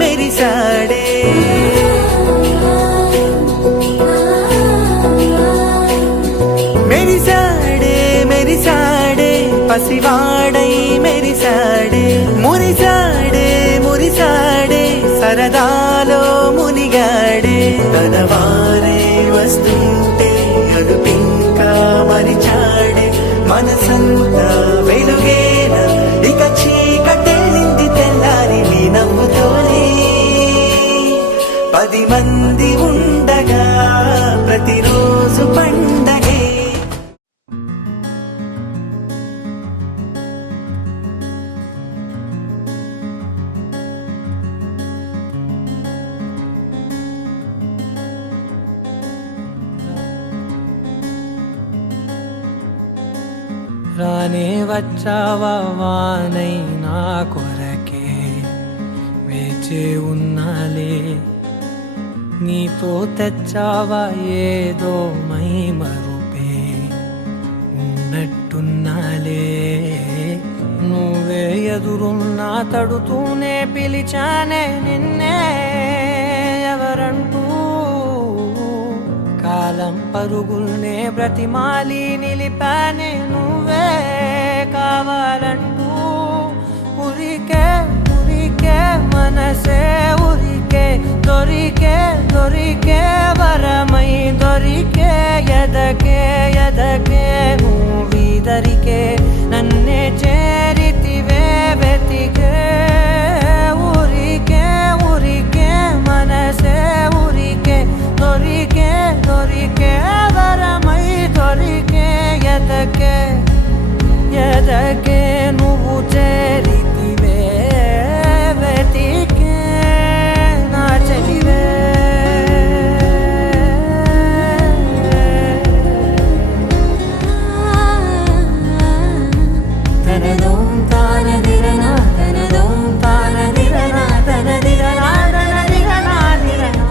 మెరిసాడే మెరిసాడే మెరిసాడే పసివాడై మెరిసాడే మురిసాడే మురిసాడే సరదాలో మునిగాడే తన వారే వస్తుంటే అడుపింకా మరిచాడే మనసంతా వెలుగేన ఇక చీకటెళ్ళింది తెల్లారి నీ నవ్వుతోనే 10 మంది ఉండగా ప్రతిరోజు పండగే రానే వచ్చావా వానై నా కొరకే వేచే ఉన్నాలే నీతో తెచ్చావా ఏదో మై మరుపే ఉన్నట్టున్నాలే నువ్వే ఎదురున్నా తడుతూనే పిలిచానే నిన్నే ఎవరంటూ కాలం పరుగుల్నే బ్రతిమాలి నిలిపానే నువ్వే కావాలంటూ ఉరికే ఉరికే మనసే ఉరికే దొరికే దొరికే వరమై దొరికే ఎదకే ఎదకే నువ్విదరికే నన్నే చేరితివే వెతికే ఉరికే ఉరికే మనసే ఉరికే దొరికే దొరికే వరమై దొరికే ఎదకే ఎదకే నువ్వు చేరితివే వెతికే నా చెలివే తనదోం తానదిరనా తనదోం తానదిరనా తనదిరనా తనదిరనా దిరనా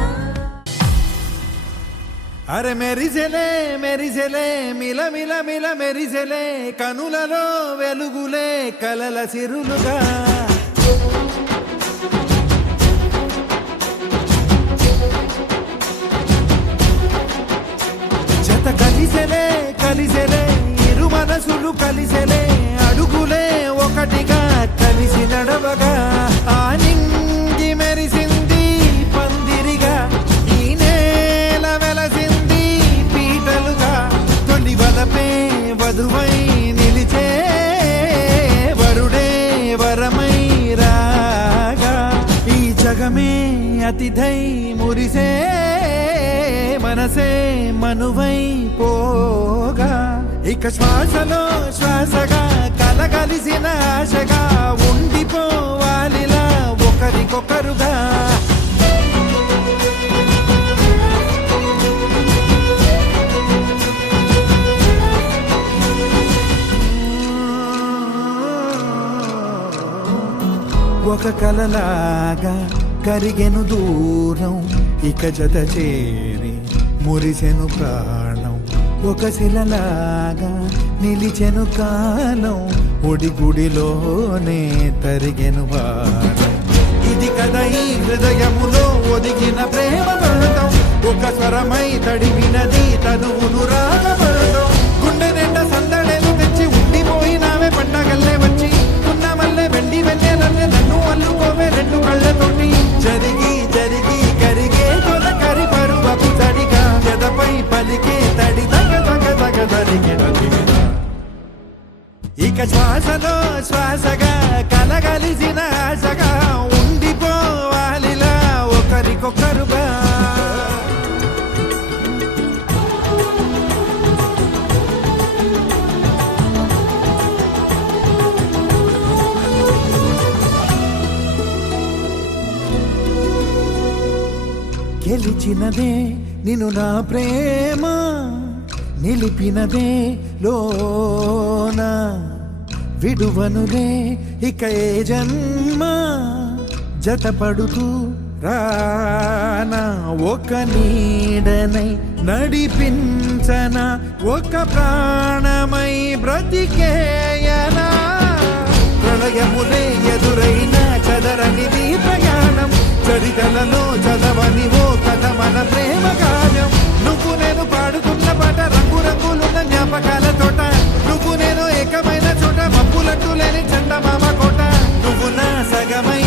అరే మెరిసెలే మెరిసెలే మిల మిల మిల మెరిసెలే కనులలో వెలుగులే కలల సిరులుగా జత కలిసెలే కలిసెలే ఇరు మనసులు కలిసెలే అడుగులే ఒకటిగా కలిసి నడవగా ఆ నింగి మెరిసింది పందిరిగా ఈ నేల వెలసింది పీటలుగా తొలి వలపే వధువై నిలిచే వరుడే వరమై రాగా ఈ జగమే అతిథై మురిసే మనసే మనువై పోగా ఇక శ్వాసలో శ్వాసగా కలగలిసిన ఆశగా ఉండిపోవాలిలా ఒకరికొకరుగా ఒక కలలాగా కరిగెను దూరం ఇక జత చేరి మురిసెను ప్రాణం ఒక శిలలాగా నిలిచెను కాలం ఒడిగుడిలోనే తరిగెను వారం ఇది కదా ఈ హృదయములో ఒదిగిన ప్రేమ పడతాం ఒక స్వరమై తడివినది తనువును రాగపడతాం గుండె నిండా సందడేలు తెచ్చి ఉండిపోయినావే పండగల్లే వచ్చి ఉన్న మల్లె వెండి వెన్నెలల్లే నన్ను అల్లుకోవే రెండు కళ్ళతోటి జరిగి జరిగి కరిగే తొలకరి పరువపు తడిగా ఎదపై పలికే తడి తగ తగ తగ తరిగిన ఇక శ్వాసలో శ్వాసగా కలగలిసిన ఆశగా ఉండిపోవాలిలా ఒకరికొకరుగా గెలిచినదే నిన్ను నా ప్రేమ నిలిపినదే లోన విడువనులే ఇక ఏ జన్మ జతపడుతూ రానా ఒక నీడనై నడిపించన ఒక ప్రాణమై బ్రతికేయనా ప్రళయములే ఎదురైన కదరనిది ప్రయాణం ప్రేమ కావ్యం నువ్వు నేను పాడుతున్న పాట రంగు రంగులున్న జ్ఞాపకాల తోట నువ్వు నేను ఏకమైన చోట మబ్బులంటూ లేని చందమామ కోట నువ్వు నా సగమై